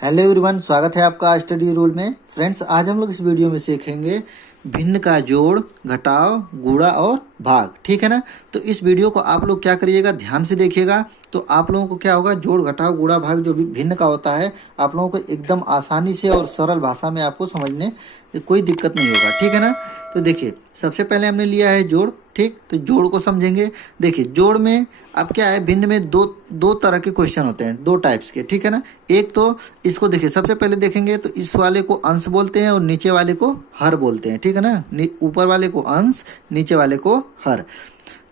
Hello everyone, स्वागत है आपका स्टडी रूल में। फ्रेंड्स, आज हम लोग इस वीडियो में सीखेंगे भिन्न का जोड़, घटाव, गुणा और भाग। ठीक है ना। तो इस वीडियो को आप लोग क्या करिएगा, ध्यान से देखिएगा। तो आप लोगों को क्या होगा, जोड़, घटाव, गुणा, भाग जो भी भिन्न का होता है, आप लोगों को एकदम आसानी से और सरल भाषा में आपको समझने कोई दिक्कत नहीं होगा। ठीक है ना। तो देखिए, सबसे पहले हमने लिया है जोड़। ठीक, तो जोड़ को समझेंगे। देखिए, जोड़ में अब क्या है, भिन्न में दो तरह के क्वेश्चन होते हैं, दो टाइप्स के। ठीक है ना। एक तो इसको देखिए, सबसे पहले देखेंगे तो इस वाले को अंश बोलते हैं और नीचे वाले को हर बोलते हैं। ठीक है ना। ऊपर वाले को अंश, नीचे वाले को हर।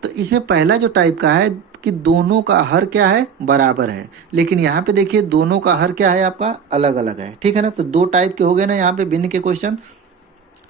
तो इसमें पहला जो टाइप का है कि दोनों का हर क्या है, बराबर है। लेकिन यहाँ पे देखिए, दोनों का हर क्या है, आपका अलग अलग है। ठीक है ना। तो दो टाइप के हो गए ना यहाँ पे भिन्न के क्वेश्चन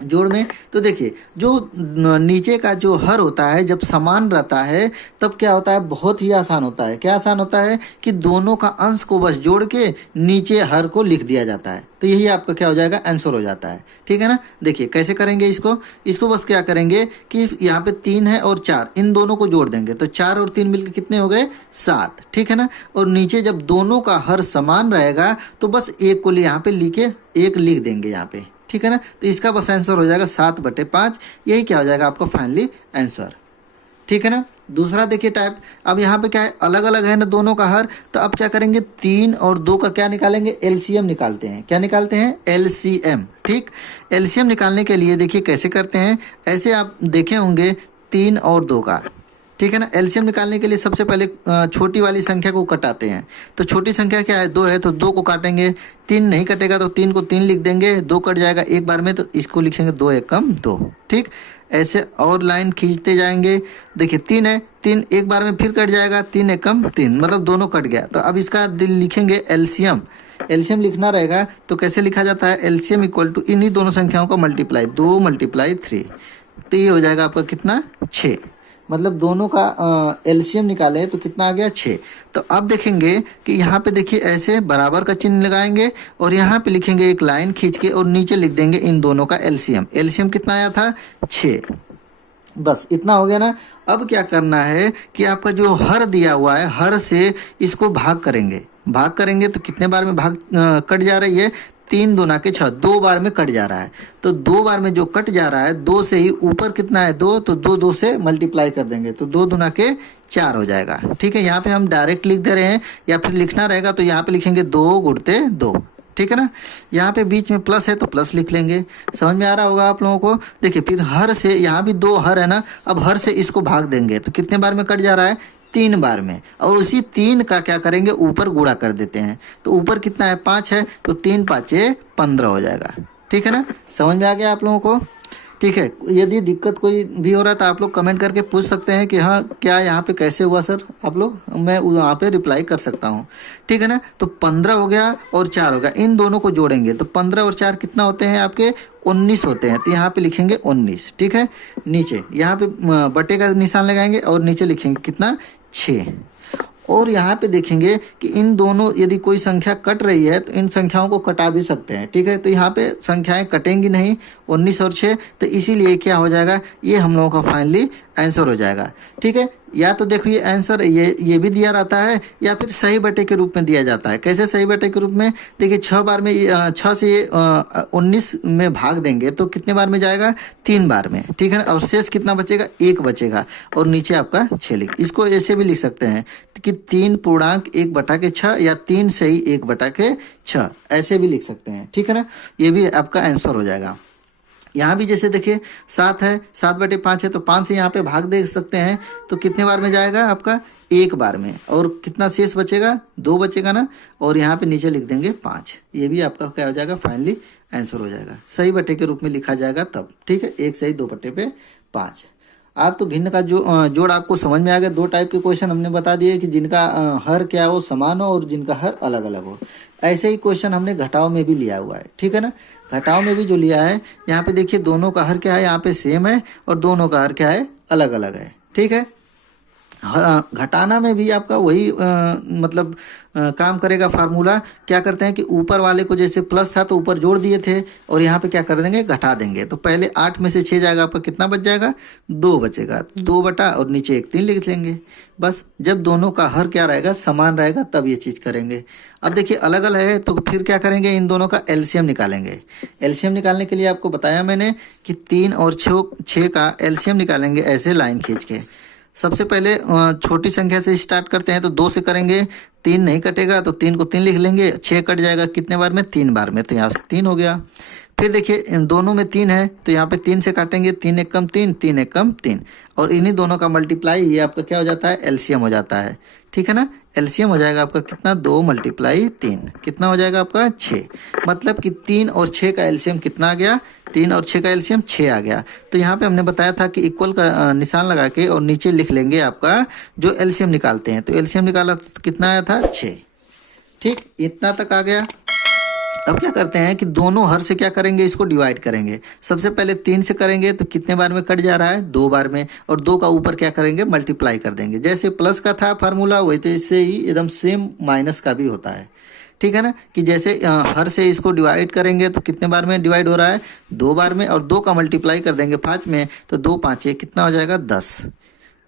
जोड़ में। तो देखिए, जो नीचे का जो हर होता है, जब समान रहता है तब क्या होता है, बहुत ही आसान होता है। क्या आसान होता है कि दोनों का अंश को बस जोड़ के नीचे हर को लिख दिया जाता है। तो यही आपका क्या हो जाएगा, आंसर हो जाता है। ठीक है ना। देखिए कैसे करेंगे इसको बस क्या करेंगे कि यहाँ पे 3 है और 4, इन दोनों को जोड़ देंगे तो 4 और 3 मिलकर कितने हो गए, 7। ठीक है ना। और नीचे जब दोनों का हर समान रहेगा तो बस एक को यहाँ पे एक लिख देंगे यहाँ पे। ठीक है ना। तो इसका बस आंसर हो जाएगा 7/5। यही क्या हो जाएगा आपका फाइनली आंसर। ठीक है ना। दूसरा देखिए टाइप, अब यहाँ पे क्या है, अलग अलग है ना दोनों का हर। तो अब क्या करेंगे, 3 और 2 का क्या निकालेंगे, एलसीएम निकालते हैं। क्या निकालते हैं, एलसीएम। ठीक, एलसीएम निकालने के लिए देखिए कैसे करते हैं। ऐसे आप देखे होंगे 3 और 2 का। ठीक है ना। एलसीएम निकालने के लिए सबसे पहले छोटी वाली संख्या को कटाते हैं। तो छोटी संख्या क्या है, 2 है, तो 2 को काटेंगे। 3 नहीं कटेगा तो 3 को 3 लिख देंगे। 2 कट जाएगा एक बार में, तो इसको लिखेंगे 2 एकम 2। ठीक, ऐसे और लाइन खींचते जाएंगे। देखिए 3 है, 3 एक बार में फिर कट जाएगा, 3 एकम 3, मतलब दोनों कट गया। तो अब इसका लिखेंगे एलसीएम। एलसीएम लिखना रहेगा तो कैसे लिखा जाता है, एलसीएम इक्वल टू इन्हीं दोनों संख्याओं का मल्टीप्लाई, 2 × 3। तो ये हो जाएगा आपका कितना, 6। मतलब दोनों का एलसीएम निकाले तो कितना आ गया, 6। तो अब देखेंगे कि यहाँ पे देखिए ऐसे बराबर का चिन्ह लगाएंगे और यहाँ पे लिखेंगे एक लाइन खींच के और नीचे लिख देंगे इन दोनों का एलसीएम। एलसीएम कितना आया था, 6। बस इतना हो गया ना। अब क्या करना है कि आपका जो हर दिया हुआ है, हर से इसको भाग करेंगे तो कितने बार में भाग कट जा रही है, 3 दूना के 6, 2 बार में कट जा रहा है। तो 2 बार में जो कट जा रहा है, 2 से ही ऊपर कितना है, 2, तो 2 से मल्टीप्लाई कर देंगे तो 2 दूना के 4 हो जाएगा। ठीक है, यहाँ पे हम डायरेक्ट लिख दे रहे हैं, या फिर लिखना रहेगा तो यहाँ पे लिखेंगे 2 × 2। ठीक है ना। यहाँ पे बीच में प्लस है तो प्लस लिख लेंगे। समझ में आ रहा होगा आप लोगों को। देखिए फिर हर से, यहाँ भी 2 हर है ना, अब हर से इसको भाग देंगे तो कितने बार में कट जा रहा है, 3 बार में। और उसी 3 का क्या करेंगे, ऊपर गुणा कर देते हैं। तो ऊपर कितना है, 5 है, तो 3 × 5 = 15 हो जाएगा। ठीक है ना। समझ में आ गया आप लोगों को। ठीक है, यदि दिक्कत कोई भी हो रहा है तो आप लोग कमेंट करके पूछ सकते हैं कि हाँ क्या यहाँ पे कैसे हुआ सर, आप लोग, मैं वहाँ पे रिप्लाई कर सकता हूँ। ठीक है ना। तो 15 हो गया और 4 हो गया, इन दोनों को जोड़ेंगे तो 15 और 4 कितना होते हैं आपके, 19 होते हैं। तो यहाँ पे लिखेंगे 19। ठीक है, नीचे यहाँ पे बटे का निशान लगाएंगे और नीचे लिखेंगे कितना, 6। और यहाँ पे देखेंगे कि इन दोनों, यदि कोई संख्या कट रही है तो इन संख्याओं को कटा भी सकते हैं। ठीक है, तो यहाँ पे संख्याएं कटेंगी नहीं, 19 और 6, तो इसीलिए क्या हो जाएगा, ये हम लोगों का फाइनली आंसर हो जाएगा। ठीक है, या तो देखो ये आंसर ये भी दिया रहता है, या फिर सही बटे के रूप में दिया जाता है। कैसे सही बटे के रूप में, देखिए 6 बार में 6 से ये 19 में भाग देंगे तो कितने बार में जाएगा, 3 बार में। ठीक है ना। और शेष कितना बचेगा, 1 बचेगा, और नीचे आपका 6 लिख। इसको ऐसे भी लिख सकते हैं कि 3.1/6 या 3 से ही 1/6, ऐसे भी लिख सकते हैं। ठीक है ना। ये भी आपका आंसर हो जाएगा। यहाँ भी जैसे देखिए 7 है, 7/5 है, तो 5 से यहाँ पे भाग दे सकते हैं तो कितने बार में जाएगा आपका, 1 बार में। और कितना शेष बचेगा, 2 बचेगा ना, और यहाँ पे नीचे लिख देंगे 5। ये भी आपका क्या हो जाएगा, फाइनली आंसर हो जाएगा। सही बटे के रूप में लिखा जाएगा तब। ठीक है, 1 सही 2/5। आप तो भिन्न का जोड़ आपको समझ में आ गया। 2 टाइप के क्वेश्चन हमने बता दिए कि जिनका हर क्या हो, समान हो, और जिनका हर अलग अलग हो। ऐसे ही क्वेश्चन हमने घटाव में भी लिया हुआ है। ठीक है ना। घटाव में भी जो लिया है, यहाँ पे देखिए दोनों का हर क्या है, यहाँ पे सेम है, और दोनों का हर क्या है, अलग अलग है। ठीक है। हाँ, घटाना में भी आपका वही मतलब काम करेगा फार्मूला। क्या करते हैं कि ऊपर वाले को जैसे प्लस था तो ऊपर जोड़ दिए थे, और यहाँ पे क्या कर देंगे, घटा देंगे। तो पहले 8 में से 6 जाएगा, आपका कितना बच जाएगा, 2 बचेगा। 2 बटा और नीचे एक 3 लिख लेंगे। बस जब दोनों का हर क्या रहेगा, समान रहेगा, तब ये चीज़ करेंगे। अब देखिए अलग अलग है तो फिर क्या करेंगे, इन दोनों का एलसीएम निकालेंगे। एलसीएम निकालने के लिए आपको बताया मैंने कि 3 और 6 का एलसीएम निकालेंगे ऐसे लाइन खींच के। सबसे पहले छोटी संख्या से स्टार्ट करते हैं, तो 2 से करेंगे, 3 नहीं कटेगा तो 3 को 3 लिख लेंगे, 6 कट जाएगा कितने बार में, 3 बार में, तो यहाँ से 3 हो गया। फिर देखिए इन दोनों में 3 है तो यहाँ पे 3 से काटेंगे, 3 एक कम 3, 3 एक कम 3, और इन्हीं दोनों का मल्टीप्लाई, ये आपका क्या हो जाता है, एलसीएम हो जाता है। ठीक है ना, एलसीएम हो जाएगा आपका कितना, 2 × 3, कितना हो जाएगा आपका 6। मतलब कि 3 और 6 का एलसीएम कितना आ गया, 3 और 6 का एलसीएम 6 आ गया। तो यहाँ पे हमने बताया था कि इक्वल का निशान लगा के और नीचे लिख लेंगे आपका जो एलसीएम निकालते हैं। तो एलसीएम निकाला तो कितना आया था, 6। ठीक, इतना तक आ गया। अब क्या करते हैं कि दोनों हर से क्या करेंगे, इसको डिवाइड करेंगे। सबसे पहले 3 से करेंगे तो कितने बार में कट जा रहा है, 2 बार में, और 2 का ऊपर क्या करेंगे, मल्टीप्लाई कर देंगे। जैसे प्लस का था फार्मूला वैसे ही एकदम सेम माइनस का भी होता है। ठीक है ना, कि जैसे हर से इसको डिवाइड करेंगे तो कितने बार में डिवाइड हो रहा है, 2 बार में, और 2 का मल्टीप्लाई कर देंगे 5 में, तो 2 5 कितना हो जाएगा, 10।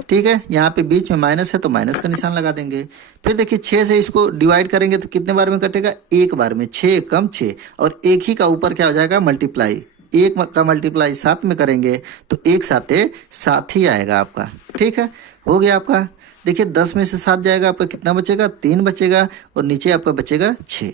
ठीक है, यहाँ पे बीच में माइनस है तो माइनस का निशान लगा देंगे। फिर देखिए 6 से इसको डिवाइड करेंगे तो कितने बार में कटेगा, 1 बार में, 6 कम 6, और एक ही का ऊपर क्या हो जाएगा, मल्टीप्लाई। 1 का मल्टीप्लाई 7 में करेंगे तो 1 7 7 ही आएगा आपका। ठीक है, हो गया आपका। देखिए 10 में से 7 जाएगा, आपका कितना बचेगा, 3 बचेगा, और नीचे आपका बचेगा 6।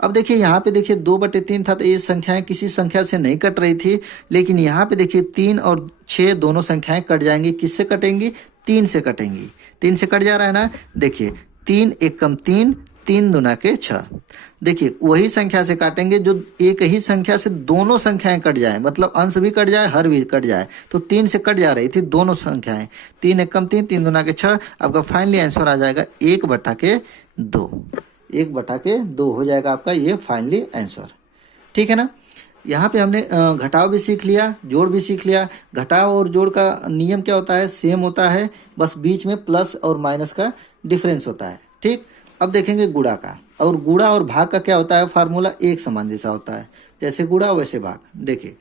अब देखिए यहाँ पे देखिए 2/3 था तो ये संख्याएं किसी संख्या से नहीं कट रही थी, लेकिन यहाँ पे देखिए 3 और 6 दोनों संख्याएं कट जाएंगी। किससे कटेंगी, 3 से कटेंगी। 3 से कट जा रहा है ना, देखिए 3 एक कम 3, 3 दूना के 6। देखिए वही संख्या से काटेंगे जो एक ही संख्या से दोनों संख्याएं कट जाए, मतलब अंश भी कट जाए, हर भी कट जाए। तो 3 से कट जा रही थी दोनों संख्याएं, 3 एक कम 3, 3 दूना के 6। आपका फाइनली आंसर आ जाएगा 1/2। 1/2 हो जाएगा आपका ये फाइनली आंसर। ठीक है ना, यहाँ पे हमने घटाव भी सीख लिया, जोड़ भी सीख लिया। घटाव और जोड़ का नियम क्या होता है, सेम होता है, बस बीच में प्लस और माइनस का डिफरेंस होता है। ठीक, अब देखेंगे गुणा का। और गुणा और भाग का क्या होता है, फार्मूला एक समान जैसा होता है, जैसे गुणा वैसे भाग। देखिए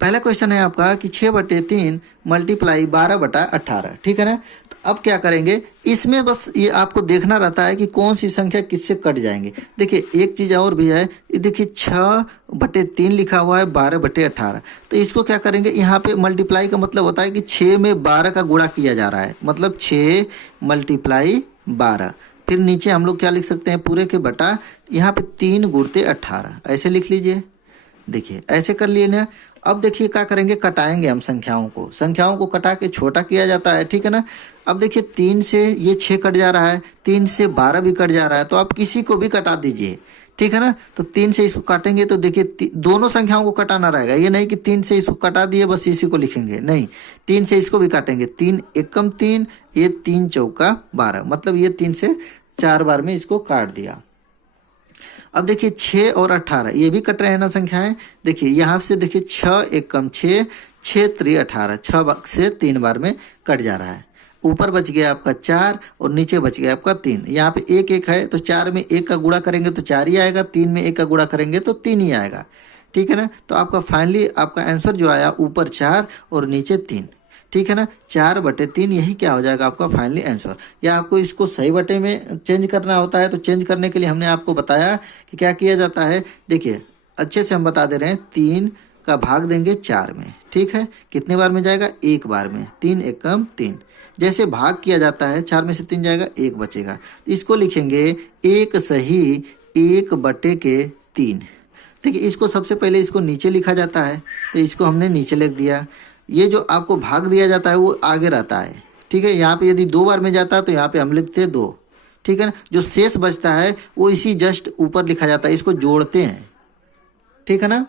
पहला क्वेश्चन है आपका कि 6/3 मल्टीप्लाई 12/18। ठीक है ना, तो अब क्या करेंगे, इसमें बस ये आपको देखना रहता है कि कौन सी संख्या किससे कट जाएंगे। देखिए एक चीज़ और भी है, देखिए 6/3 लिखा हुआ है 12/18, तो इसको क्या करेंगे, यहाँ पे मल्टीप्लाई का मतलब होता है कि 6 में 12 का गुणा किया जा रहा है, मतलब 6 × 12। फिर नीचे हम लोग क्या लिख सकते हैं, पूरे के बटा, यहाँ पे 3 × 18 ऐसे लिख लीजिए। देखिए ऐसे कर लिए ना। अब देखिए क्या करेंगे, कटाएंगे हम संख्याओं को कटा के छोटा किया जाता है। ठीक है ना, अब देखिए 3 से ये 6 कट जा रहा है, 3 से 12 भी कट जा रहा है, तो आप किसी को भी कटा दीजिए। ठीक है ना, तो 3 से इसको काटेंगे तो देखिए दोनों संख्याओं को कटाना रहेगा, ये नहीं कि 3 से इसको कटा दिए बस इसी को लिखेंगे, नहीं, 3 से इसको भी काटेंगे। 3 एक कम 3, ये 3 चौका 12, मतलब ये 3 से 4 बार में इसको काट दिया। अब देखिए 6 और 18 ये भी कट रहे हैं ना संख्याएं। देखिए यहाँ से देखिए 6 एक कम 6, 6 3 18, 6 से 3 बार में कट जा रहा है। ऊपर बच गया आपका 4 और नीचे बच गया आपका 3। यहाँ पे 1 1 है तो 4 में 1 का गुणा करेंगे तो 4 ही आएगा, 3 में 1 का गुणा करेंगे तो 3 ही आएगा। ठीक है ना, तो आपका फाइनली आपका आंसर जो आया, ऊपर 4 और नीचे 3। ठीक है ना, 4/3 यही क्या हो जाएगा आपका फाइनली आंसर। या आपको इसको सही बटे में चेंज करना होता है, तो चेंज करने के लिए हमने आपको बताया कि क्या किया जाता है। देखिए अच्छे से हम बता दे रहे हैं, 3 का भाग देंगे 4 में। ठीक है, कितने बार में जाएगा, 1 बार में, 3 एक कम 3। जैसे भाग किया जाता है 4 में से 3 जाएगा, 1 बचेगा, इसको लिखेंगे 1 सही 1/3। देखिए इसको सबसे पहले इसको नीचे लिखा जाता है, तो इसको हमने नीचे लिख दिया। ये जो आपको भाग दिया जाता है वो आगे रहता है। ठीक है, यहाँ पे यदि 2 बार में जाता है तो यहाँ पे हम लिखते हैं 2। ठीक है ना, जो शेष बचता है वो इसी जस्ट ऊपर लिखा जाता है, इसको जोड़ते हैं। ठीक है ना,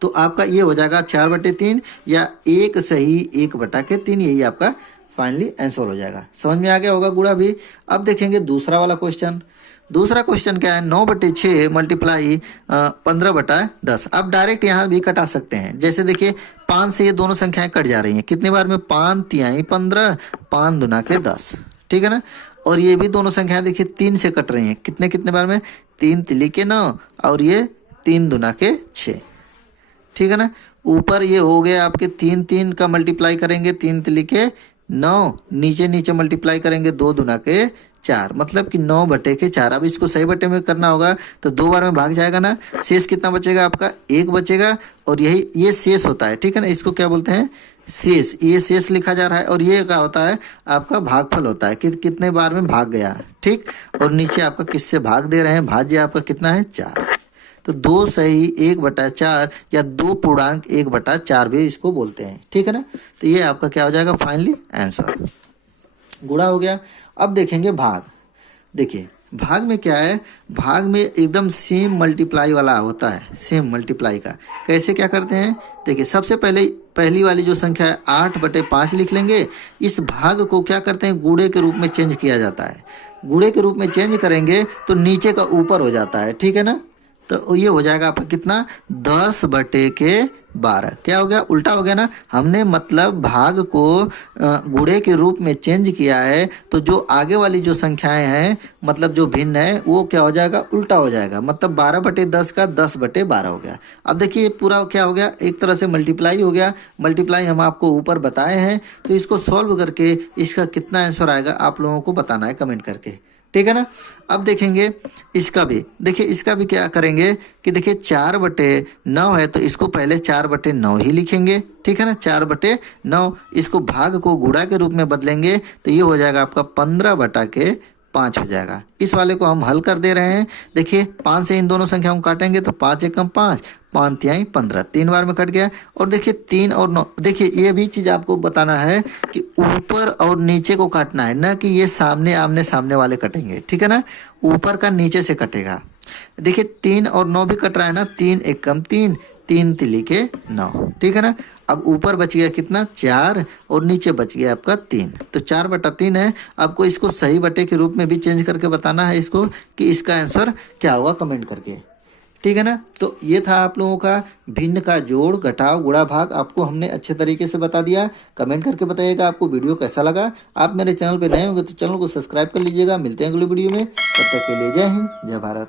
तो आपका ये हो जाएगा 4/3 या 1 सही 1/3, यही आपका फाइनली आंसर हो जाएगा। समझ में आ गया होगा गुणा भी। अब देखेंगे दूसरा वाला क्वेश्चन। दूसरा क्वेश्चन क्या है, 9/6 मल्टीप्लाई 15/10। अब डायरेक्ट यहाँ भी कटा सकते हैं। जैसे देखिए 5 से ये दोनों संख्याएं कट जा रही हैं, कितने बार में, 5 तिहाई 15, 5 दूना के 10, ठीक है ना। और ये भी दोनों संख्याएं देखिए 3 से कट रही हैं, कितने कितने बार में, 3 तिली के 9 और ये 3 दूना के 6, ठीक है ना। ऊपर ये हो गया आपके 3 3 का मल्टीप्लाई करेंगे 3 तिली के 9, नीचे नीचे मल्टीप्लाई करेंगे 2 दूना के 4, मतलब कि 9/4। अब इसको सही बटे में करना होगा तो 2 बार में भाग जाएगा ना, शेष कितना बचेगा आपका, 1 बचेगा। और यही ये शेष होता है, ठीक है ना, इसको क्या बोलते हैं, शेष। ये शेष लिखा जा रहा है और ये क्या होता है, आपका भागफल होता है कि कितने बार में भाग गया, ठीक। और नीचे आपका किससे भाग दे रहे हैं, भाज्य आपका कितना है, 4। तो 2 सही 1/4 या 2 पूर्णांक 1/4 भी इसको बोलते हैं, ठीक है ना। तो ये आपका क्या हो जाएगा फाइनली आंसर, गुणा हो गया। अब देखेंगे भाग। देखिए भाग में क्या है, भाग में एकदम सेम मल्टीप्लाई वाला होता है, सेम मल्टीप्लाई का। कैसे क्या करते हैं, देखिए सबसे पहले पहली वाली जो संख्या है 8/5 लिख लेंगे। इस भाग को क्या करते हैं, गुणे के रूप में चेंज किया जाता है। गुणे के रूप में चेंज करेंगे तो नीचे का ऊपर हो जाता है, ठीक है ना। तो ये हो जाएगा आपका कितना, 10/12। क्या हो गया, उल्टा हो गया ना। हमने मतलब भाग को गुणे के रूप में चेंज किया है, तो जो आगे वाली जो संख्याएं हैं मतलब जो भिन्न है वो क्या हो जाएगा, उल्टा हो जाएगा। मतलब 12/10 का 10/12 हो गया। अब देखिए पूरा क्या हो गया, एक तरह से मल्टीप्लाई हो गया। मल्टीप्लाई हम आपको ऊपर बताए हैं, तो इसको सॉल्व करके इसका कितना आंसर आएगा आप लोगों को बताना है कमेंट करके, ठीक है ना। अब देखेंगे इसका भी, देखिए इसका भी क्या करेंगे कि देखिए 4/9 है तो इसको पहले 4/9 ही लिखेंगे, ठीक है ना। 4/9 इसको भाग को गुणा के रूप में बदलेंगे तो ये हो जाएगा आपका 15/5 हो जाएगा। इस वाले को हम हल कर दे रहे हैं। देखिए 5 से इन दोनों संख्याओं को काटेंगे तो 5 एकम 5, 5 तिहाई 15, 3 बार में कट गया। और देखिए 3 और 9, देखिए ये भी चीज़ आपको बताना है कि ऊपर और नीचे को काटना है, ना कि ये सामने आमने सामने वाले कटेंगे, ठीक है ना। ऊपर का नीचे से कटेगा। देखिए 3 और 9 भी कट रहा है ना, 3 एकम 3, 3 तिली के 9, ठीक है ना। अब ऊपर बच गया कितना, 4 और नीचे बच गया आपका 3, तो 4/3 है। आपको इसको सही बटे के रूप में भी चेंज करके बताना है इसको कि इसका आंसर क्या होगा कमेंट करके, ठीक है ना। तो ये था आप लोगों का भिन्न का जोड़ घटाव गुणा भाग, आपको हमने अच्छे तरीके से बता दिया। कमेंट करके बताइएगा आपको वीडियो कैसा लगा। आप मेरे चैनल पे नए होंगे तो चैनल को सब्सक्राइब कर लीजिएगा। मिलते हैं अगले वीडियो में, तब तक के लिए जय हिंद, जय भारत।